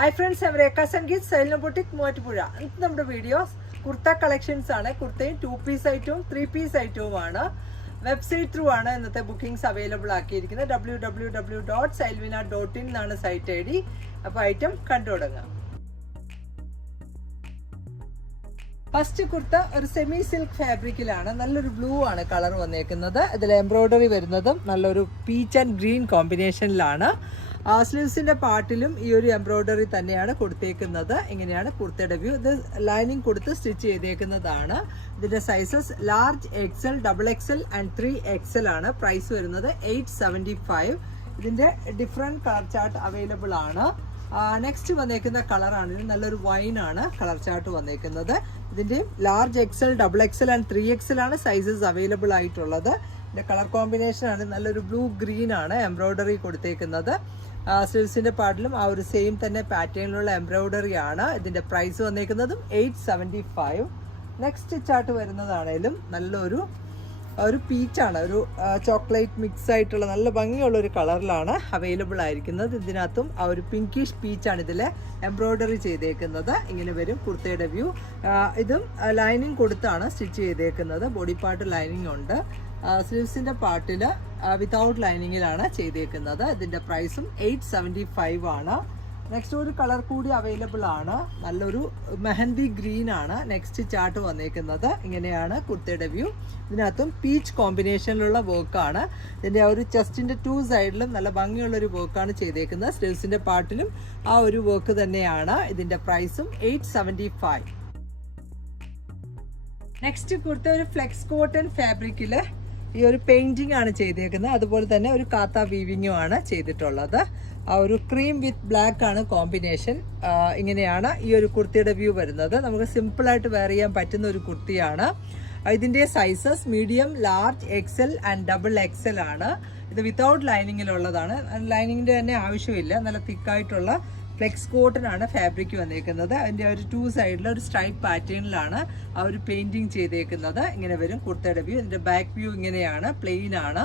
Hi friends, I'm Rekha Sangeet, Sailor Boutique, Moatupuzha. ഇന്നത്തെ നമ്മുടെ videos kurta collections ആണ്. കുർത്തയും 2-piece ഐറ്റവും 3-piece ഐറ്റവുമാണ്. വെബ്സൈറ്റ് ത്രൂ ആണ് ഇന്നത്തെ ബുക്കിംഗ്സ് അവൈലബിൾ ആക്കിയിരിക്കുന്നത്. www.sailvina.in എന്നാണ് സൈറ്റ് ഐ ഡി. അപ്പോൾ ഐറ്റം കണ്ടു തുടങ്ങാം. ഫസ്റ്റ് കുർത്ത ഒരു സെമി സിൽക്ക് ഫാബ്രിക്കിലാണ്. നല്ലൊരു ബ്ലൂ ആണ് കളർ വന്നേക്കുന്നത്. ഇതിൽ എംബ്രോയ്ഡറി വരുന്നതും നല്ലൊരു പീച്ച് ആൻഡ് ഗ്രീൻ കോമ്പിനേഷനിലാണ്. സ്ലീവ്സിന്റെ പാർട്ടിലും ഈ ഒരു എംബ്രോയ്ഡറി തന്നെയാണ് കൊടുത്തേക്കുന്നത്. ഇങ്ങനെയാണ് കുർത്തയുടെ വ്യൂ. ഇത് ലൈനിങ് കൊടുത്ത് സ്റ്റിച്ച് ചെയ്തേക്കുന്നതാണ്. ഇതിന്റെ sizes large, XL, XXL and 3XL ആണ്. പ്രൈസ് വരുന്നത് 875. ഇതിന്റെ ഡിഫറെന്റ് കളർ ചാർട്ട് അവൈലബിൾ ആണ്. നെക്സ്റ്റ് വന്നേക്കുന്ന കളറാണ് നല്ലൊരു വൈൻ ആണ് കളർ ചാർട്ട് വന്നേക്കുന്നത്. ഇതിന്റെ large, XL, XXL and 3XL ആണ് സൈസസ് അവൈലബിൾ ആയിട്ടുള്ളത്. ഇതിന്റെ കളർ കോമ്പിനേഷൻ ആണ് നല്ലൊരു ബ്ലൂ ഗ്രീൻ ആണ് എംബ്രോയ്ഡറി കൊടുത്തേക്കുന്നത്. സ്ലീവ്സിന്റെ പാർട്ടിലും ആ ഒരു സെയിം തന്നെ പാറ്റേണിലുള്ള എംബ്രോയ്ഡറി ആണ്. ഇതിന്റെ പ്രൈസ് വന്നേക്കുന്നതും 875. നെക്സ്റ്റ് ചാർട്ട് വരുന്നതാണേലും നല്ലൊരു പീച്ചാണ്, ഒരു ചോക്ലേറ്റ് മിക്സ് ആയിട്ടുള്ള നല്ല ഭംഗിയുള്ള ഒരു കളറിലാണ് അവൈലബിൾ ആയിരിക്കുന്നത്. ഇതിനകത്തും ആ ഒരു പിങ്കിഷ് പീച്ചാണ് ഇതിൽ എംബ്രോയ്ഡറി ചെയ്തേക്കുന്നത്. ഇങ്ങനെ വരും കുർത്തയുടെ വ്യൂ. ഇതും ലൈനിങ് കൊടുത്താണ് സ്റ്റിച്ച് ചെയ്തേക്കുന്നത്. ബോഡി പാർട്ട് ലൈനിങ് ഉണ്ട്. സ്ലീവ്സിന്റെ പാർട്ടിൽ വിതൗട്ട് ലൈനിങ്ങിലാണ് ചെയ്തേക്കുന്നത്. ഇതിന്റെ പ്രൈസും 875 ആണ്. നെക്സ്റ്റ് ഒരു കളർ കൂടി അവൈലബിൾ ആണ്. നല്ലൊരു മെഹന്തി ഗ്രീൻ ആണ് നെക്സ്റ്റ് ചാർട്ട് വന്നേക്കുന്നത്. ഇങ്ങനെയാണ് കുർത്തയുടെ വ്യൂ. ഇതിനകത്തും പീച്ച് കോമ്പിനേഷനിലുള്ള വർക്കാണ്. ഇതിൻ്റെ ഒരു ചെസ്റ്റിൻ്റെ 2 സൈഡിലും നല്ല ഭംഗിയുള്ളൊരു വർക്കാണ് ചെയ്തേക്കുന്നത്. സ്ലീവ്സിൻ്റെ പാർട്ടിലും ആ ഒരു വർക്ക് തന്നെയാണ്. ഇതിൻ്റെ പ്രൈസും 875. നെക്സ്റ്റ് കുർത്ത ഒരു ഫ്ലെക്സ് കോട്ടൺ ഫാബ്രിക്കിൽ ഈ ഒരു പെയിൻറ്റിംഗ് ആണ് ചെയ്തേക്കുന്നത്. അതുപോലെ തന്നെ ഒരു കാത്ത വീവിങ്ങും ആണ് ചെയ്തിട്ടുള്ളത്. ആ ഒരു ക്രീം വിത്ത് ബ്ലാക്ക് ആണ് കോമ്പിനേഷൻ. ഇങ്ങനെയാണ് ഈ ഒരു കുർത്തിയുടെ വ്യൂ വരുന്നത്. നമുക്ക് സിമ്പിളായിട്ട് വെയർ ചെയ്യാൻ പറ്റുന്ന ഒരു കുർത്തിയാണ്. ഇതിൻ്റെ sizes medium, large, XL and XXL ആണ്. ഇത് വിത്തൗട്ട് ലൈനിങ്ങിലുള്ളതാണ്. ലൈനിങ്ങിൻ്റെ തന്നെ ആവശ്യമില്ല. നല്ല തിക്കായിട്ടുള്ള ഫ്ലെക്സ് കോട്ടൺ ആണ് ഫാബ്രിക് വന്നേക്കുന്നത്. അതിൻ്റെ ഒരു 2 സൈഡിൽ ഒരു സ്ട്രൈപ്പ് പാറ്റേണിലാണ് ആ ഒരു പെയിൻറ്റിങ് ചെയ്തേക്കുന്നത്. ഇങ്ങനെ വരും കുർത്തയുടെ വ്യൂ. ഇതിൻ്റെ ബാക്ക് വ്യൂ ഇങ്ങനെയാണ്, പ്ലെയിൻ ആണ്.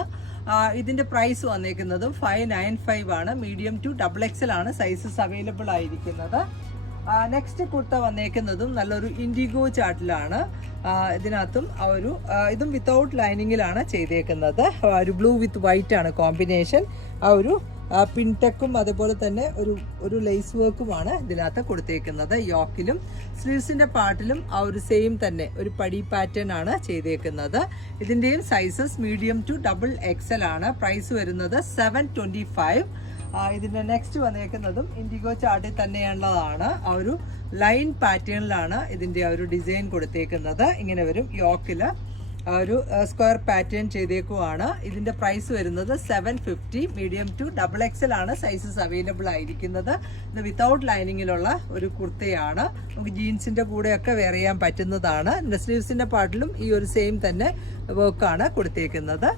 ഇതിൻ്റെ പ്രൈസ് വന്നേക്കുന്നതും 595 ആണ്. മീഡിയം ടു XXL ആണ് സൈസസ് അവൈലബിൾ ആയിരിക്കുന്നത്. നെക്സ്റ്റ് കുർത്ത വന്നേക്കുന്നതും നല്ലൊരു ഇൻഡിഗോ ചാർട്ടിലാണ്. ഇതിനകത്തും ആ ഒരു ഇതും വിത്തൗട്ട് ലൈനിങ്ങിലാണ് ചെയ്തേക്കുന്നത്. ഒരു ബ്ലൂ വിത്ത് വൈറ്റ് ആണ് കോമ്പിനേഷൻ. ആ ഒരു പിൻടെക്കും അതുപോലെ തന്നെ ഒരു ലേസ് വർക്കുമാണ് ഇതിനകത്ത് കൊടുത്തേക്കുന്നത്. യോക്കിലും സ്ലീവ്സിന്റെ പാർട്ടിലും ആ ഒരു സെയിം തന്നെ ഒരു പടി പാറ്റേൺ ആണ് ചെയ്തേക്കുന്നത്. ഇതിന്റെയും സൈസസ് മീഡിയം ടു XXL ആണ്. പ്രൈസ് വരുന്നത് 725. ഇതിന്റെ നെക്സ്റ്റ് വന്നേക്കുന്നതും ഇൻഡിഗോ ചാർട്ടിൽ തന്നെയുള്ളതാണ്. ആ ഒരു ലൈൻ പാറ്റേണിലാണ് ഇതിന്റെ ആ ഒരു ഡിസൈൻ കൊടുത്തേക്കുന്നത്. ഇങ്ങനെ വരും. യോക്കില് ഒരു സ്ക്വയർ പാറ്റേൺ ചെയ്തേക്കുവാണ്. ഇതിന്റെ പ്രൈസ് വരുന്നത് 750. മീഡിയം ടു XXL ആണ് സൈസസ് അവൈലബിൾ ആയിരിക്കുന്നത്. ഇത് വിത്തൗട്ട് ലൈനിങ്ങിലുള്ള ഒരു കുർത്തയാണ്. നമുക്ക് ജീൻസിന്റെ കൂടെയൊക്കെ വെയർ ചെയ്യാൻ പറ്റുന്നതാണ്. ഇതിന്റെ സ്ലീവ്സിന്റെ പാർട്ടിലും ഈ ഒരു സെയിം തന്നെ വർക്കാണ് കൊടുത്തേക്കുന്നത്.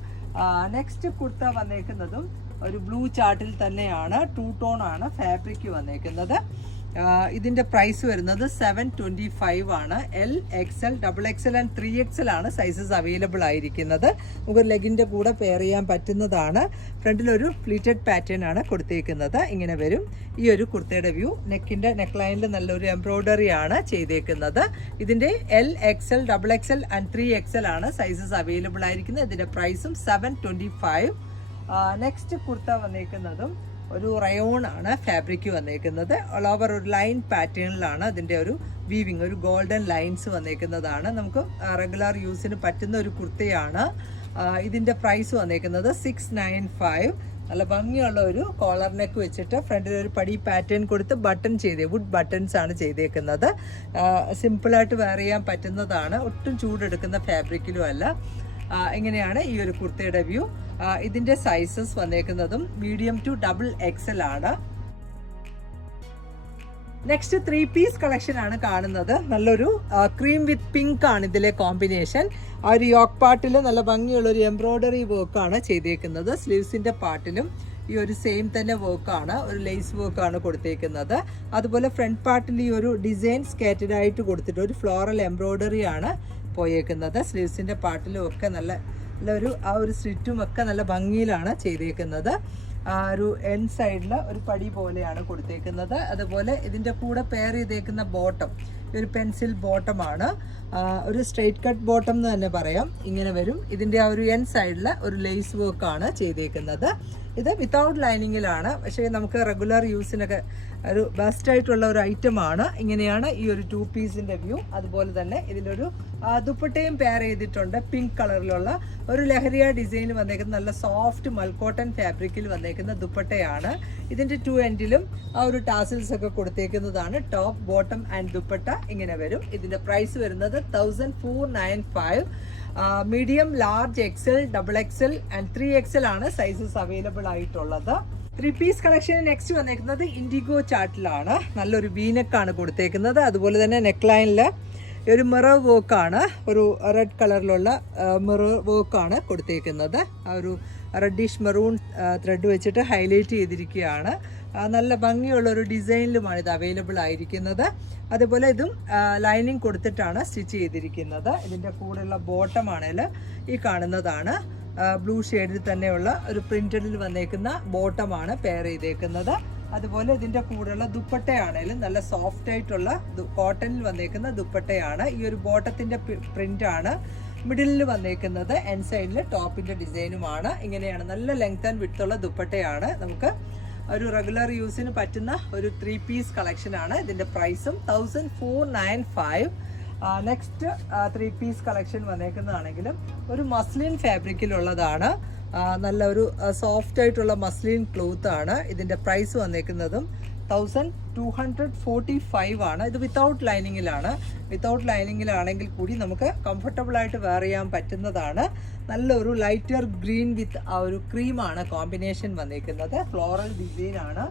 നെക്സ്റ്റ് കുർത്ത വന്നേക്കുന്നതും ഒരു ബ്ലൂ ചാർട്ടിൽ തന്നെയാണ്. 2 ടോൺ ആണ് ഫാബ്രിക് വന്നേക്കുന്നത്. ഇതിന്റെ പ്രൈസ് വരുന്നത് 725 ആണ്. L, XL, XXL and 3XL ആണ് സൈസസ് അവൈലബിൾ ആയിരിക്കുന്നത്. നമുക്ക് ലെഗിന്റെ കൂടെ പെയർ ചെയ്യാൻ പറ്റുന്നതാണ്. ഫ്രണ്ടിലൊരു പ്ലീറ്റഡ് പാറ്റേൺ ആണ് കൊടുത്തേക്കുന്നത്. ഇങ്ങനെ വരും ഈ ഒരു കുർത്തയുടെ വ്യൂ. നെക്കിന്റെ നെക്ക് ലൈനിൽ നല്ലൊരു എംബ്രോയ്ഡറി ആണ് ചെയ്തേക്കുന്നത്. ഇതിന്റെ L, XL, XXL and 3XL ആണ് സൈസസ് അവൈലബിൾ ആയിരിക്കുന്നത്. ഇതിന്റെ പ്രൈസും 725. നെക്സ്റ്റ് കുർത്ത വന്നേക്കുന്നതും ഒരു റയോൺ ആണ് ഫാബ്രിക് വന്നേക്കുന്നത്. ഓൾ ഓവർ ഒരു ലൈൻ പാറ്റേണിലാണ് ഇതിൻ്റെ ഒരു വീവിങ്, ഒരു ഗോൾഡൻ ലൈൻസ് വന്നേക്കുന്നതാണ്. നമുക്ക് റെഗുലർ യൂസിന് പറ്റുന്ന ഒരു കുർത്തയാണ്. ഇതിൻ്റെ പ്രൈസ് വന്നേക്കുന്നത് 695. നല്ല ഭംഗിയുള്ള ഒരു കോളർ നെക്ക് വെച്ചിട്ട് ഫ്രണ്ടിൽ ഒരു പടി പാറ്റേൺ കൊടുത്ത് ബട്ടൺ വുഡ് ബട്ടൺസ് ആണ് ചെയ്തേക്കുന്നത്. സിമ്പിളായിട്ട് വെയർ ചെയ്യാൻ പറ്റുന്നതാണ്. ഒട്ടും ചൂടെടുക്കുന്ന ഫാബ്രിക്കിലും അല്ല. ഇങ്ങനെയാണ് ഈ ഒരു കുർത്തയുടെ വ്യൂ. ഇതിന്റെ സൈസസ് വന്നേക്കുന്നതും മീഡിയം ടു XXL ആണ്. നെക്സ്റ്റ് 3-piece കളക്ഷൻ ആണ് കാണുന്നത്. നല്ലൊരു ക്രീം വിത്ത് പിങ്ക് ആണ് ഇതിലെ കോമ്പിനേഷൻ. ആ ഒരു യോക്ക് പാർട്ടിൽ നല്ല ഭംഗിയുള്ള ഒരു എംബ്രോയ്ഡറി വർക്കാണ് ചെയ്തേക്കുന്നത്. സ്ലീവ്സിന്റെ പാർട്ടിലും ഈ ഒരു സെയിം തന്നെ വർക്കാണ്, ഒരു ലേസ് വർക്കാണ് കൊടുത്തേക്കുന്നത്. അതുപോലെ ഫ്രണ്ട് പാർട്ടിൽ ഈ ഒരു ഡിസൈൻ സ്കേറ്റഡ് ആയിട്ട് കൊടുത്തിട്ട് ഒരു ഫ്ലോറൽ എംബ്രോയ്ഡറി ആണ് പോയേക്കുന്നത്. സ്ലീവ്സിന്റെ പാർട്ടിലും ഒക്കെ നല്ല ഒരു ആ ഒരു സ്ലിറ്റും ഒക്കെ നല്ല ഭംഗിയിലാണ് ചെയ്തേക്കുന്നത്. ഒരു എൻ സൈഡിൽ ഒരു പടി പോലെയാണ് കൊടുത്തേക്കുന്നത്. അതുപോലെ ഇതിൻ്റെ കൂടെ പെയർ ചെയ്തേക്കുന്ന ബോട്ടം ഒരു പെൻസിൽ ബോട്ടമാണ്, ഒരു സ്ട്രെയിറ്റ് കട്ട് ബോട്ടം എന്ന് തന്നെ പറയാം. ഇങ്ങനെ വരും. ഇതിൻ്റെ ആ ഒരു എൻ സൈഡിൽ ഒരു ലേസ് വർക്കാണ് ചെയ്തേക്കുന്നത്. ഇത് വിത്തൗട്ട് ലൈനിങ്ങിലാണ്, പക്ഷേ നമുക്ക് റെഗുലർ യൂസിനൊക്കെ ഒരു ബെസ്റ്റ് ആയിട്ടുള്ള ഒരു ഐറ്റമാണ്. ഇങ്ങനെയാണ് ഈ ഒരു 2 പീസിൻ്റെ വ്യൂ. അതുപോലെ തന്നെ ഇതിലൊരു ദുപ്പട്ടയും പെയർ ചെയ്തിട്ടുണ്ട്. പിങ്ക് കളറിലുള്ള ഒരു ലഹരിയ ഡിസൈൻ വന്നേക്കുന്ന നല്ല സോഫ്റ്റ് മൽക്കോട്ടൺ ഫാബ്രിക്കിൽ വന്നേക്കുന്ന ദുപ്പട്ടയാണ്. ഇതിൻ്റെ 2 എൻഡിലും ആ ഒരു ടാസിൽസ് ഒക്കെ കൊടുത്തേക്കുന്നതാണ്. ടോപ്പ് ബോട്ടം ആൻഡ് ദുപ്പട്ട ഇങ്ങനെ വരും. ഇതിൻ്റെ പ്രൈസ് വരുന്നത് 1495. Medium, large, XL, double XL and 3XL ആണ് സൈസസ് അവൈലബിൾ ആയിട്ടുള്ളത്. 3 പീസ് കളക്ഷൻ നെക്സ്റ്റ് വന്നേക്കുന്നത് ഇൻഡിഗോ ചാർട്ടിലാണ്. നല്ലൊരു വീനെക്കാണ് കൊടുത്തേക്കുന്നത്. അതുപോലെ തന്നെ നെക്ക് ലൈനിൽ ഒരു മിറർ വർക്കാണ്, ഒരു റെഡ് കളറിലുള്ള മിറർ വർക്കാണ് കൊടുത്തേക്കുന്നത്. ആ ഒരു റെഡിഷ് മെറൂൺ ത്രെഡ് വെച്ചിട്ട് ഹൈലൈറ്റ് ചെയ്തിരിക്കുകയാണ്. നല്ല ഭംഗിയുള്ളൊരു ഡിസൈനിലുമാണ് ഇത് അവൈലബിൾ ആയിരിക്കുന്നത്. അതുപോലെ ഇതും ലൈനിങ് കൊടുത്തിട്ടാണ് സ്റ്റിച്ച് ചെയ്തിരിക്കുന്നത്. ഇതിൻ്റെ കൂടെയുള്ള ബോട്ടമാണെങ്കിൽ ഈ കാണുന്നതാണ്. ബ്ലൂ ഷെയ്ഡിൽ തന്നെയുള്ള ഒരു പ്രിന്റഡിൽ വന്നേക്കുന്ന ബോട്ടമാണ് പെയർ ചെയ്തേക്കുന്നത്. അതുപോലെ ഇതിൻ്റെ കൂടെയുള്ള ദുപ്പട്ടയാണേലും നല്ല സോഫ്റ്റ് ആയിട്ടുള്ള കോട്ടണിൽ വന്നേക്കുന്ന ദുപ്പട്ടയാണ്. ഈ ഒരു ബോട്ടത്തിൻ്റെ പ്രിൻ്റാണ് മിഡിലിൽ വന്നേക്കുന്നത്. എൻ സൈഡിൽ ടോപ്പിൻ്റെ ഡിസൈനുമാണ്. ഇങ്ങനെയാണ് നല്ല ലെങ്ത് ആൻഡ് വിഡ്ത്തുള്ള ദുപ്പട്ടയാണ്. നമുക്ക് ഒരു റെഗുലർ യൂസിന് പറ്റുന്ന ഒരു 3 പീസ് കളക്ഷനാണ്. ഇതിൻ്റെ പ്രൈസും 1495. നെക്സ്റ്റ് 3 പീസ് കളക്ഷൻ വന്നേക്കുന്നതാണെങ്കിലും ഒരു മസ്ലിൻ ഫാബ്രിക്കിലുള്ളതാണ്. നല്ല ഒരു സോഫ്റ്റ് ആയിട്ടുള്ള മസ്ലിൻ ക്ലോത്ത് ആണ്. ഇതിൻ്റെ പ്രൈസ് വന്നേക്കുന്നതും 1245 ആണ്. ഇത് വിത്തൗട്ട് ലൈനിങ്ങിലാണ്. വിത്തൗട്ട് ലൈനിങ്ങിലാണെങ്കിൽ കൂടി നമുക്ക് കംഫർട്ടബിൾ ആയിട്ട് വെയർ ചെയ്യാൻ പറ്റുന്നതാണ്. നല്ലൊരു ലൈറ്റർ ഗ്രീൻ വിത്ത് ആ ഒരു ക്രീമാണ് കോമ്പിനേഷൻ വന്നേക്കുന്നത്. ഫ്ലോറൽ ഡിസൈനാണ്.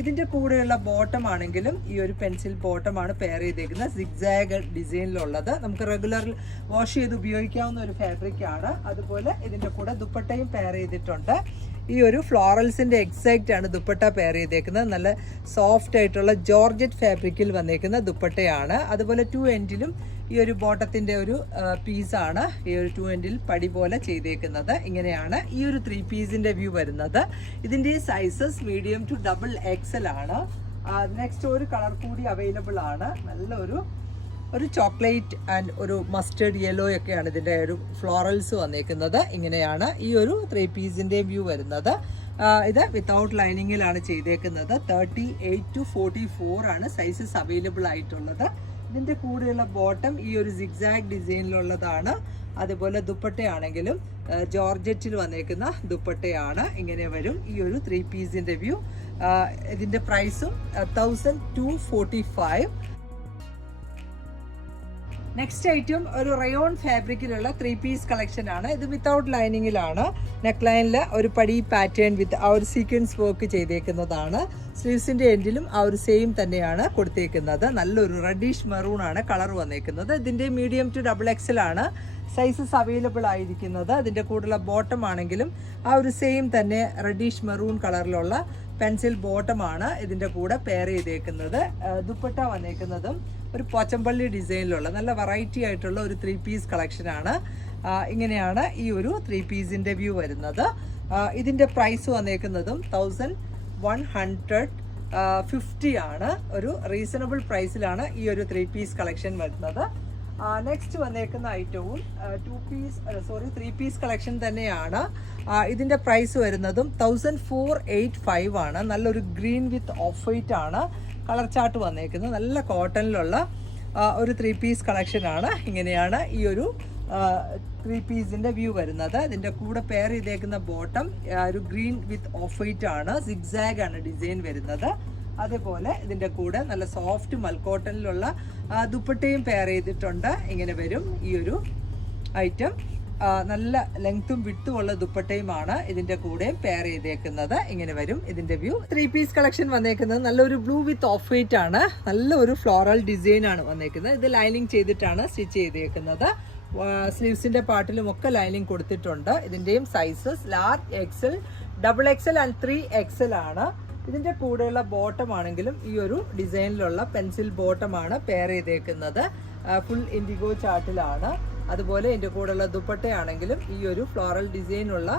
ഇതിൻ്റെ കൂടെയുള്ള ബോട്ടം ആണെങ്കിലും ഈ ഒരു പെൻസിൽ ബോട്ടമാണ് പെയർ ചെയ്തേക്കുന്നത്. സിഗ്സാഗ് ഡിസൈനിലുള്ളത്. നമുക്ക് റെഗുലർ വാഷ് ചെയ്ത് ഉപയോഗിക്കാവുന്ന ഒരു ഫാബ്രിക്കാണ്. അതുപോലെ ഇതിൻ്റെ കൂടെ ദുപ്പട്ടയും പെയർ ചെയ്തിട്ടുണ്ട്. ഈ ഒരു ഫ്ലോറൽസിൻ്റെ എക്സാക്റ്റ് ആണ് ദുപ്പട്ട പെയർ ചെയ്തേക്കുന്നത്. നല്ല സോഫ്റ്റ് ആയിട്ടുള്ള ജോർജറ്റ് ഫാബ്രിക്കിൽ വന്നേക്കുന്ന ദുപ്പട്ടയാണ്. അതുപോലെ 2 എൻഡിലും ഈ ഒരു ബോട്ടത്തിൻ്റെ ഒരു പീസാണ് ഈ ഒരു 2 എൻഡിൽ പടി പോലെ ചെയ്തേക്കുന്നത്. ഇങ്ങനെയാണ് ഈ ഒരു 3 പീസിൻ്റെ വ്യൂ വരുന്നത്. ഇതിൻ്റെ sizes medium to double XL ആണ്. നെക്സ്റ്റ് ഒരു കളർ കൂടി അവൈലബിൾ ആണ്. നല്ലൊരു ചോക്ലേറ്റ് ആൻഡ് ഒരു മസ്റ്റേർഡ് യെല്ലോ ഒക്കെയാണ് ഇതിൻ്റെ ഒരു ഫ്ലോറൽസ് വന്നേക്കുന്നത്. ഇങ്ങനെയാണ് ഈ ഒരു 3 പീസിൻ്റെ വ്യൂ വരുന്നത്. ഇത് വിത്തൗട്ട് ലൈനിങ്ങിലാണ് ചെയ്തേക്കുന്നത്. 38 to 44 ആണ് സൈസസ് അവൈലബിൾ ആയിട്ടുള്ളത്. ഇതിൻ്റെ കൂടെയുള്ള ബോട്ടം ഈ ഒരു സിഗ്സാഗ് ഡിസൈനിലുള്ളതാണ്. അതുപോലെ ദുപ്പട്ടയാണെങ്കിലും ജോർജറ്റിൽ വന്നേക്കുന്ന ദുപ്പട്ടയാണ്. ഇങ്ങനെ വരും ഈ ഒരു 3 പീസിൻ്റെ വ്യൂ. ഇതിൻ്റെ പ്രൈസും 1245. നെക്സ്റ്റ് ഐറ്റം ഒരു റയോൺ ഫാബ്രിക്കിലുള്ള 3 പീസ് കളക്ഷൻ ആണ്. ഇത് വിത്തൗട്ട് ലൈനിങ്ങിലാണ്. നെക്ക് ലൈനിൽ ഒരു പടി പാറ്റേൺ വിത്ത് ആ ഒരു സീക്വൻസ് വർക്ക് ചെയ്തേക്കുന്നതാണ്. സ്ലീവ്സിൻ്റെ എൻഡിലും ആ ഒരു സെയിം തന്നെയാണ് കൊടുത്തേക്കുന്നത്. നല്ലൊരു റെഡിഷ് മെറൂൺ ആണ് കളർ വന്നേക്കുന്നത്. ഇതിൻ്റെ മീഡിയം ടു ഡബിൾ XL ആണ് സൈസസ് അവൈലബിൾ ആയിരിക്കുന്നത്. അതിൻ്റെ കൂടെയുള്ള ബോട്ടം ആണെങ്കിലും ആ ഒരു സെയിം തന്നെ റെഡിഷ് മെറൂൺ കളറിലുള്ള പെൻസിൽ ബോട്ടമാണ് ഇതിൻ്റെ കൂടെ പെയർ ചെയ്തേക്കുന്നത്. ദുപ്പട്ട വന്നേക്കുന്നതും ഒരു പോച്ചമ്പള്ളി ഡിസൈനിലുള്ള നല്ല വെറൈറ്റി ആയിട്ടുള്ള ഒരു 3 പീസ് കളക്ഷനാണ്. ഇങ്ങനെയാണ് ഈ ഒരു 3 പീസിൻ്റെ വ്യൂ വരുന്നത്. ഇതിൻ്റെ പ്രൈസ് വന്നേക്കുന്നതും 1150 ആണ്. ഒരു റീസണബിൾ പ്രൈസിലാണ് ഈ ഒരു 3 പീസ് കളക്ഷൻ വരുന്നത്. നെക്സ്റ്റ് വന്നേക്കുന്ന ഐറ്റവും 3 പീസ് കളക്ഷൻ തന്നെയാണ്. ഇതിൻ്റെ പ്രൈസ് വരുന്നതും 1485 ആണ്. നല്ലൊരു ഗ്രീൻ വിത്ത് ഓഫ് വൈറ്റ് ആണ് കളർ ചാർട്ട് വന്നേക്കുന്നത്. നല്ല കോട്ടണിലുള്ള ഒരു 3 പീസ് കളക്ഷനാണ്. ഇങ്ങനെയാണ് ഈ ഒരു 3 പീസിൻ്റെ വ്യൂ വരുന്നത്. ഇതിൻ്റെ കൂടെ പെയർ ചെയ്തേക്കുന്ന ബോട്ടം ഒരു ഗ്രീൻ വിത്ത് ഓഫ് വൈറ്റ് ആണ്. സിഗ്സാഗ് ആണ് ഡിസൈൻ വരുന്നത്. അതേപോലെ ഇതിൻ്റെ കൂടെ നല്ല സോഫ്റ്റ് മൽക്കോട്ടണിലുള്ള ദുപ്പട്ടയും പെയർ ചെയ്തിട്ടുണ്ട്. ഇങ്ങനെ വരും ഈ ഒരു ഐറ്റം. നല്ല ലെങ്ത്തും വിഡ്ത്തും ഉള്ള ദുപ്പട്ടയുമാണ് ഇതിൻ്റെ കൂടെ പെയർ ചെയ്തേക്കുന്നത്. ഇങ്ങനെ വരും ഇതിൻ്റെ വ്യൂ. 3 പീസ് കളക്ഷൻ വന്നേക്കുന്നത് നല്ലൊരു ബ്ലൂ വിത്ത് ഓഫ് വൈറ്റ് ആണ്. നല്ലൊരു ഫ്ലോറൽ ഡിസൈൻ ആണ് വന്നേക്കുന്നത്. ഇത് ലൈനിങ് ചെയ്തിട്ടാണ് സ്റ്റിച്ച് ചെയ്തേക്കുന്നത്. സ്ലീവ്സിൻ്റെ പാർട്ടിലും ഒക്കെ ലൈനിങ് കൊടുത്തിട്ടുണ്ട്. ഇതിൻ്റെയും sizes large, XL, double XL and 3XL ആണ്. ഇതിൻ്റെ കൂടെയുള്ള ബോട്ടം ആണെങ്കിലും ഈ ഒരു ഡിസൈനിലുള്ള പെൻസിൽ ബോട്ടമാണ് പെയർ ചെയ്തേക്കുന്നത്. ഫുൾ ഇൻഡിഗോ ചാർട്ടിലാണ്. അതുപോലെ ഇതിൻ്റെ കൂടെയുള്ള ദുപ്പട്ടയാണെങ്കിലും ഈ ഒരു ഫ്ലോറൽ ഡിസൈനുള്ള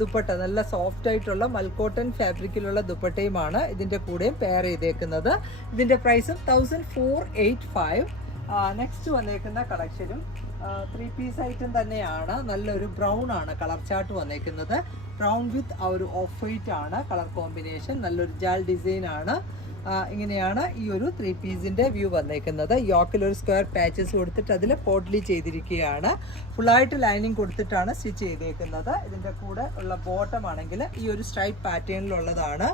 ദുപ്പട്ട, നല്ല സോഫ്റ്റ് ആയിട്ടുള്ള മൽക്കോട്ടൺ ഫാബ്രിക്കിലുള്ള ദുപ്പട്ടയുമാണ് ഇതിൻ്റെ കൂടെയും പെയർ ചെയ്തേക്കുന്നത്. ഇതിൻ്റെ പ്രൈസും 1485. നെക്സ്റ്റ് വന്നേക്കുന്ന കളക്ഷനും 3 പീസ് ഐറ്റം തന്നെയാണ്. നല്ലൊരു ബ്രൗൺ ആണ് കളർ ചാർട്ട് വന്നേക്കുന്നത്. ബ്രൗൺ വിത്ത് ആ ഒരു ഓഫ് വൈറ്റ് ആണ് കളർ കോമ്പിനേഷൻ. നല്ലൊരു ജാൽ ഡിസൈൻ ആണ്. ഇങ്ങനെയാണ് ഈ ഒരു 3 പീസിൻ്റെ വ്യൂ വന്നേക്കുന്നത്. യോക്കിൽ ഒരു സ്ക്വയർ പാച്ചസ് കൊടുത്തിട്ട് അതിൽ പോട്ട്ലി ചെയ്തിരിക്കുകയാണ്. ഫുള്ളായിട്ട് ലൈനിങ് കൊടുത്തിട്ടാണ് സ്റ്റിച്ച് ചെയ്തേക്കുന്നത്. ഇതിൻ്റെ കൂടെ ഉള്ള ബോട്ടം ആണെങ്കിൽ ഈ ഒരു സ്ട്രൈപ്പ് പാറ്റേണിലുള്ളതാണ്.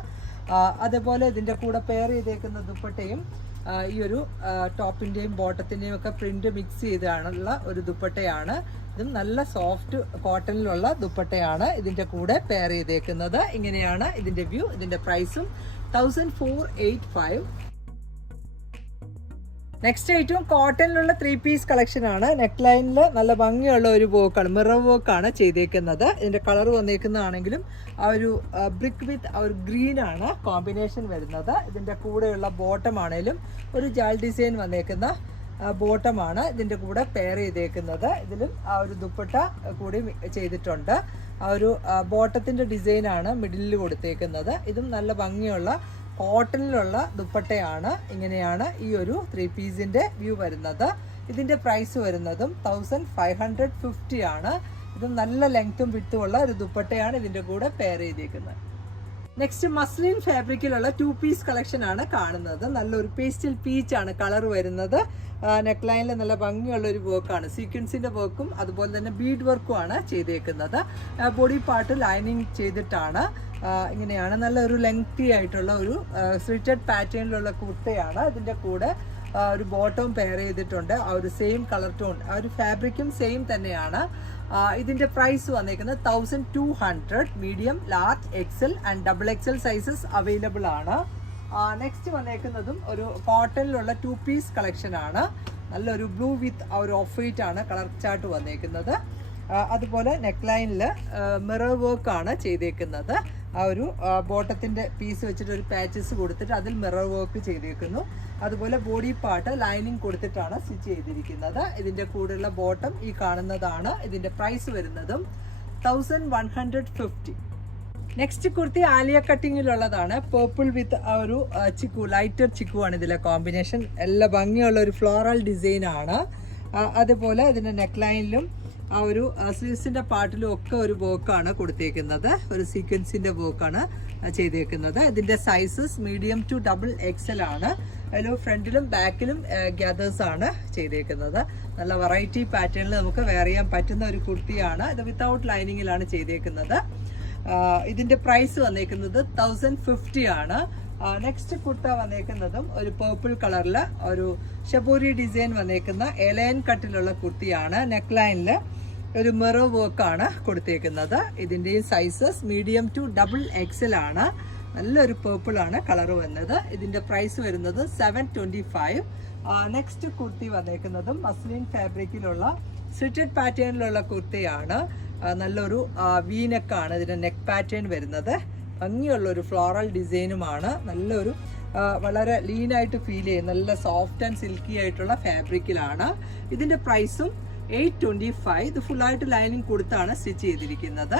അതേപോലെ ഇതിൻ്റെ കൂടെ പെയർ ചെയ്തേക്കുന്ന ദുപ്പട്ടയും ഈ ഒരു ടോപ്പിൻ്റെയും ബോട്ടത്തിൻ്റെയും ഒക്കെ പ്രിന്റ് മിക്സ് ചെയ്താണുള്ള ഒരു ദുപ്പട്ടയാണ്. ഇതും നല്ല സോഫ്റ്റ് കോട്ടണിലുള്ള ദുപ്പട്ടയാണ് ഇതിൻ്റെ കൂടെ പെയർ ചെയ്തേക്കുന്നത്. ഇങ്ങനെയാണ് ഇതിൻ്റെ വ്യൂ. ഇതിൻ്റെ പ്രൈസും 1485. നെക്സ്റ്റ് ഐറ്റം കോട്ടണിലുള്ള 3 പീസ് കളക്ഷൻ ആണ്. നെക്ക് ലൈനിൽ നല്ല ഭംഗിയുള്ള ഒരു വർക്കാണ്, മിറർ വർക്കാണ് ചെയ്തേക്കുന്നത്. ഇതിൻ്റെ കളർ വന്നേക്കുന്നതാണെങ്കിലും ആ ഒരു ബ്രിക്ക് വിത്ത് ആ ഒരു ഗ്രീൻ ആണ് കോമ്പിനേഷൻ വരുന്നത്. ഇതിൻ്റെ കൂടെയുള്ള ബോട്ടം ആണെങ്കിലും ഒരു ജാൽ ഡിസൈൻ വന്നേക്കുന്ന ബോട്ടമാണ് ഇതിൻ്റെ കൂടെ പെയർ ചെയ്തേക്കുന്നത്. ഇതിലും ആ ഒരു ദുപ്പട്ട കൂടി ചെയ്തിട്ടുണ്ട്. ആ ഒരു ബോട്ടത്തിൻ്റെ ഡിസൈനാണ് മിഡിലിൽ കൊടുത്തേക്കുന്നത്. ഇതും നല്ല ഭംഗിയുള്ള കോട്ടണിലുള്ള ദുപ്പട്ടയാണ്. ഇങ്ങനെയാണ് ഈ ഒരു 3 പീസിൻ്റെ വ്യൂ വരുന്നത്. ഇതിൻ്റെ പ്രൈസ് വരുന്നതും 1550 ആണ്. ഇതും നല്ല ലെങ്ത്തും വിട്ടുമുള്ള ഒരു ദുപ്പട്ടയാണ് ഇതിൻ്റെ കൂടെ പെയർ ചെയ്തേക്കുന്നത്. നെക്സ്റ്റ് മസ്ലിൻ ഫാബ്രിക്കിലുള്ള 2 പീസ് കളക്ഷൻ ആണ് കാണുന്നത്. നല്ലൊരു പേസ്റ്റൽ പീച്ച് ആണ് കളർ വരുന്നത്. നെക്ക് ലൈനിൽ നല്ല ഭംഗിയുള്ള ഒരു വർക്കാണ്, സീക്വൻസിൻ്റെ വർക്കും അതുപോലെ തന്നെ ബീഡ് വർക്കും ആണ് ചെയ്തേക്കുന്നത്. ബോഡി പാർട്ട് ലൈനിങ് ചെയ്തിട്ടാണ്. ഇങ്ങനെയാണ് നല്ലൊരു ലെങ്തി ആയിട്ടുള്ള ഒരു സ്ലിറ്റഡ് പാറ്റേണിലുള്ള കുർത്തയാണ്. ഇതിൻ്റെ കൂടെ ഒരു ബോട്ടവും പെയർ ചെയ്തിട്ടുണ്ട്. ആ ഒരു സെയിം കളർ ടോൺ, ആ ഒരു ഫാബ്രിക്കും സെയിം തന്നെയാണ്. ഇതിൻ്റെ പ്രൈസ് വന്നേക്കുന്നത് 1200. Medium, large, Excel and double XL sizes available ആണ്. നെക്സ്റ്റ് വന്നേക്കുന്നതും ഒരു കോട്ടണിലുള്ള 2 പീസ് കളക്ഷൻ ആണ്. നല്ലൊരു ബ്ലൂ വിത്ത് ആ ഒരു ഓഫ് വൈറ്റ് ആണ് കളർ ചാർട്ട് വന്നേക്കുന്നത്. അതുപോലെ നെക്ക് ലൈനിൽ മിറർ വർക്കാണ് ചെയ്തേക്കുന്നത്. ആ ഒരു ബോട്ടത്തിൻ്റെ പീസ് വെച്ചിട്ട് ഒരു പാച്ചസ് കൊടുത്തിട്ട് അതിൽ മിറർ വർക്ക് ചെയ്തേക്കുന്നു. അതുപോലെ ബോഡി പാർട്ട് ലൈനിങ് കൊടുത്തിട്ടാണ് സ്റ്റിച്ച് ചെയ്തിരിക്കുന്നത്. ഇതിൻ്റെ കൂടെയുള്ള ബോട്ടം ഈ കാണുന്നതാണ്. ഇതിൻ്റെ പ്രൈസ് വരുന്നതും 1150. നെക്സ്റ്റ് കുർത്തി ആലിയ കട്ടിങ്ങിലുള്ളതാണ്. പേർപ്പിൾ വിത്ത് ആ ഒരു ചിക്കു, ലൈറ്റർ ചിക്കു ആണ് ഇതിലെ കോമ്പിനേഷൻ. എല്ലാം ഭംഗിയുള്ള ഒരു ഫ്ലോറൽ ഡിസൈൻ ആണ്. അതുപോലെ ഇതിൻ്റെ നെക്ക് ലൈനിലും ആ ഒരു സ്ലീവ്സിൻ്റെ പാർട്ടിലും ഒക്കെ ഒരു വർക്കാണ് കൊടുത്തേക്കുന്നത്. ഒരു സീക്വൻസിൻ്റെ വർക്കാണ് ചെയ്തേക്കുന്നത്. ഇതിൻ്റെ sizes medium to double XL ആണ്. അതിൽ ഫ്രണ്ടിലും ബാക്കിലും ഗ്യാദേഴ്സ് ആണ് ചെയ്തേക്കുന്നത്. നല്ല വെറൈറ്റി പാറ്റേണിൽ നമുക്ക് വെയർ ചെയ്യാൻ പറ്റുന്ന ഒരു കുർത്തിയാണ്. ഇത് വിത്തൗട്ട് ലൈനിങ്ങിലാണ് ചെയ്തേക്കുന്നത്. ഇതിൻ്റെ പ്രൈസ് വന്നേക്കുന്നത് 1050 ആണ്. നെക്സ്റ്റ് കുർത്ത വന്നേക്കുന്നതും ഒരു പേർപ്പിൾ കളറിൽ ഒരു ഷബൂരി ഡിസൈൻ വന്നേക്കുന്ന എലൈൻ കട്ടിലുള്ള കുർത്തിയാണ്. നെക്ക് ലൈനിൽ ഒരു മിറർ വർക്കാണ് കൊടുത്തേക്കുന്നത്. ഇതിൻ്റെയും sizes medium to double XL ആണ്. നല്ലൊരു പേർപ്പിൾ ആണ് കളർ വന്നത്. ഇതിൻ്റെ പ്രൈസ് വരുന്നത് 725. നെക്സ്റ്റ് കുർത്തി വന്നേക്കുന്നതും മസ്ലിൻ ഫാബ്രിക്കിലുള്ള സ്ലിറ്റഡ് പാറ്റേണിലുള്ള കുർത്തിയാണ്. നല്ലൊരു വീനെക്കാണ് ഇതിൻ്റെ നെക്ക് പാറ്റേൺ വരുന്നത്. ഭംഗിയുള്ളൊരു ഫ്ലോറൽ ഡിസൈനുമാണ്. നല്ലൊരു വളരെ ലീനായിട്ട് ഫീൽ ചെയ്യും. നല്ല സോഫ്റ്റ് ആൻഡ് സിൽക്കി ആയിട്ടുള്ള ഫാബ്രിക്കിലാണ്. ഇതിൻ്റെ പ്രൈസും 825. ഇത് ഫുള്ളായിട്ട് ലൈനിങ് കൊടുത്താണ് സ്റ്റിച്ച് ചെയ്തിരിക്കുന്നത്.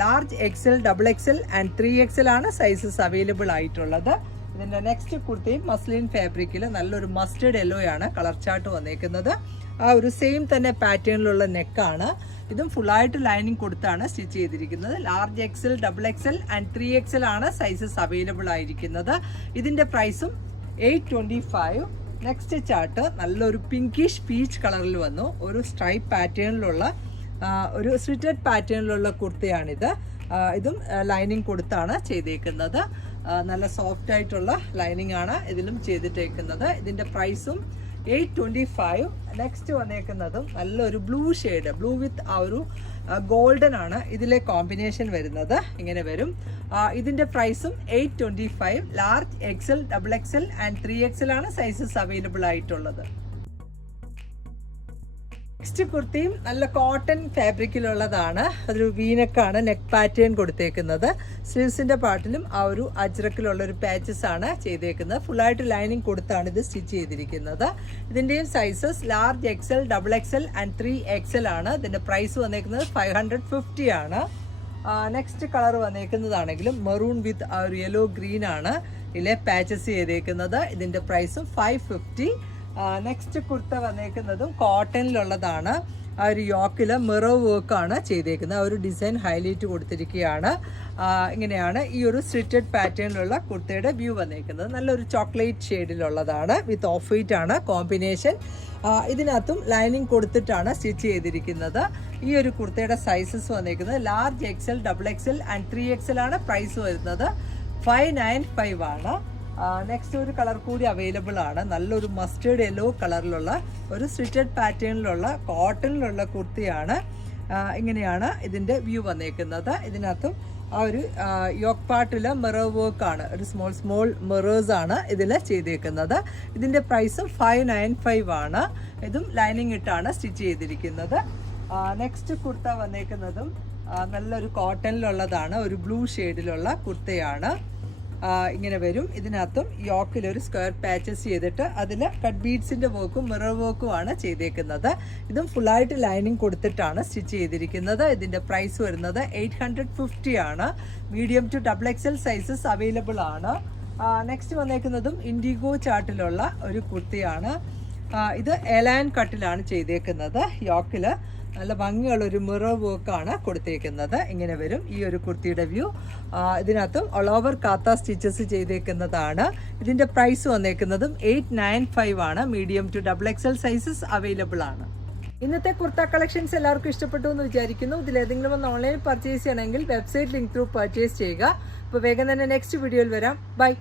Large, XL, double XL and 3XL ആണ് സൈസസ് അവൈലബിൾ ആയിട്ടുള്ളത്. ഇതിൻ്റെ നെക്സ്റ്റ് കുർത്തിയും മസ്ലിൻ ഫാബ്രിക്കിൽ നല്ലൊരു മസ്റ്റേർഡ് യെല്ലോ ആണ് കളർ ചാർട്ട് വന്നേക്കുന്നത്. ആ ഒരു സെയിം തന്നെ പാറ്റേണിലുള്ള നെക്കാണ്. ഇതും ഫുള്ളായിട്ട് ലൈനിങ് കൊടുത്താണ് സ്റ്റിച്ച് ചെയ്തിരിക്കുന്നത്. Large, XL, double XL and 3XL ആണ് സൈസസ് അവൈലബിൾ ആയിരിക്കുന്നത്. ഇതിൻ്റെ പ്രൈസും 825. നെക്സ്റ്റ് ചാർട്ട് നല്ലൊരു പിങ്കിഷ് പീച്ച് കളറിൽ വന്നു. ഒരു സ്ട്രൈപ്പ് പാറ്റേണിലുള്ള ഒരു സ്ലിറ്റഡ് പാറ്റേണിലുള്ള കുർത്തയാണിത്. ഇതും ലൈനിങ് കൊടുത്താണ് ചെയ്തേക്കുന്നത്. നല്ല സോഫ്റ്റ് ആയിട്ടുള്ള ലൈനിങ് ആണ് ഇതിലും ചെയ്തിട്ടേക്കുന്നത്. ഇതിൻ്റെ പ്രൈസും 825. നെക്സ്റ്റ് വന്നേക്കുന്നതും നല്ലൊരു ബ്ലൂ ഷെയ്ഡ്, ബ്ലൂ വിത്ത് ആ ഒരു ഗോൾഡൻ ആണ് ഇതിലെ കോമ്പിനേഷൻ വരുന്നത്. ഇങ്ങനെ വരും. ഇതിൻ്റെ പ്രൈസും 825. Large, XL, double XL and 3XL ആണ് സൈസസ് അവൈലബിൾ ആയിട്ടുള്ളത്. നെക്സ്റ്റ് കുർത്തിയും നല്ല കോട്ടൺ ഫാബ്രിക്കിലുള്ളതാണ്. അതൊരു വീനക്കാണ് നെക്ക് പാറ്റേൺ കൊടുത്തേക്കുന്നത്. സ്ലീവ്സിന്റെ പാർട്ടിലും ആ ഒരു അജ്രക്കിലുള്ള ഒരു പാച്ചസ് ആണ് ചെയ്തേക്കുന്നത്. ഫുള്ളായിട്ട് ലൈനിങ് കൊടുത്താണ് ഇത് സ്റ്റിച്ച് ചെയ്തിരിക്കുന്നത്. ഇതിന്റെയും sizes large XL, XXL and 3XL ആണ്. ഇതിന്റെ പ്രൈസ് വന്നേക്കുന്നത് 550 ആണ്. നെക്സ്റ്റ് കളർ വന്നേക്കുന്നതാണെങ്കിലും മെറൂൺ വിത്ത് ആ ഒരു യെല്ലോ ഗ്രീൻ ആണ് ഇതിലെ പാച്ചസ് ചെയ്തേക്കുന്നത്. ഇതിന്റെ പ്രൈസും 550. നെക്സ്റ്റ് കുർത്ത വന്നേക്കുന്നതും കോട്ടണിലുള്ളതാണ്. ആ ഒരു യോക്കില് മിറർ വർക്കാണ് ചെയ്തേക്കുന്നത്. ആ ഒരു ഡിസൈൻ ഹൈലൈറ്റ് കൊടുത്തിരിക്കുകയാണ്. ഇങ്ങനെയാണ് ഈ ഒരു സ്ലിറ്റഡ് പാറ്റേണിലുള്ള കുർത്തയുടെ വ്യൂ വന്നേക്കുന്നത്. നല്ലൊരു ചോക്ലേറ്റ് ഷെയ്ഡിലുള്ളതാണ്. വിത്ത് ഓഫ് വൈറ്റ് ആണ് കോമ്പിനേഷൻ. ഇതിനകത്തും ലൈനിങ് കൊടുത്തിട്ടാണ് സ്റ്റിച്ച് ചെയ്തിരിക്കുന്നത്. ഈ ഒരു കുർത്തയുടെ സൈസസ് വന്നേക്കുന്നത് large XL, XXL and 3XL ആണ്. പ്രൈസ് വരുന്നത് 595 ആണ്. നെക്സ്റ്റ് ഒരു കളർ കൂടി അവൈലബിൾ ആണ്. നല്ലൊരു മസ്റ്റേർഡ് യെല്ലോ കളറിലുള്ള ഒരു സ്ലിറ്റഡ് പാറ്റേണിലുള്ള കോട്ടണിലുള്ള കുർത്തിയാണ്. ഇങ്ങനെയാണ് ഇതിൻ്റെ വ്യൂ വന്നേക്കുന്നത്. ഇതിനകത്തും ആ ഒരു യോക്ക് പാർട്ടിൽ മിറർ വർക്കാണ്. ഒരു സ്മോൾ മിറേഴ്സ് ആണ് ഇതിൽ ചെയ്തേക്കുന്നത്. ഇതിൻ്റെ പ്രൈസും 595 ആണ്. ഇതും ലൈനിങ് ഇട്ടാണ് സ്റ്റിച്ച് ചെയ്തിരിക്കുന്നത്. നെക്സ്റ്റ് കുർത്ത വന്നേക്കുന്നതും നല്ലൊരു കോട്ടണിലുള്ളതാണ്. ഒരു ബ്ലൂ ഷെയ്ഡിലുള്ള കുർത്തയാണ്. ഇങ്ങനെ വരും. ഇതിനകത്തും യോക്കിലൊരു സ്ക്വയർ പാച്ചസ് ചെയ്തിട്ട് അതിൽ കട്ട് ബീഡ്സിൻ്റെ വർക്കും മിറർ വർക്കും ആണ് ചെയ്തേക്കുന്നത്. ഇതും ഫുള്ളായിട്ട് ലൈനിങ് കൊടുത്തിട്ടാണ് സ്റ്റിച്ച് ചെയ്തിരിക്കുന്നത്. ഇതിൻ്റെ പ്രൈസ് വരുന്നത് 850 ആണ്. Medium to XXL sizes available ആണ്. നെക്സ്റ്റ് വന്നേക്കുന്നതും ഇൻഡിഗോ ചാർട്ടിലുള്ള ഒരു കുർത്തിയാണ്. ഇത് എലാൻ കട്ടിലാണ് ചെയ്തേക്കുന്നത്. യോക്കിൽ നല്ല ഭംഗിയുള്ളൊരു മിറർ വർക്കാണ് കൊടുത്തേക്കുന്നത്. ഇങ്ങനെ വരും ഈ ഒരു കുർത്തിയുടെ വ്യൂ. ഇതിനകത്തും ഓൾ ഓവർ കാത്ത സ്റ്റിച്ചസ് ചെയ്തേക്കുന്നതാണ്. ഇതിൻ്റെ പ്രൈസ് വന്നേക്കുന്നതും 895 ആണ്. Medium to XXL sizes available ആണ്. ഇന്നത്തെ കുർത്ത കളക്ഷൻസ് എല്ലാവർക്കും ഇഷ്ടപ്പെട്ടു എന്ന് വിചാരിക്കുന്നു. ഇതിലേതെങ്കിലും ഒന്ന് ഓൺലൈൻ പർച്ചേസ് ചെയ്യണമെങ്കിൽ വെബ്സൈറ്റ് ലിങ്ക് ത്രൂ പർച്ചേസ് ചെയ്യുക. അപ്പോൾ വേഗം തന്നെ നെക്സ്റ്റ് വീഡിയോയിൽ വരാം. ബൈ.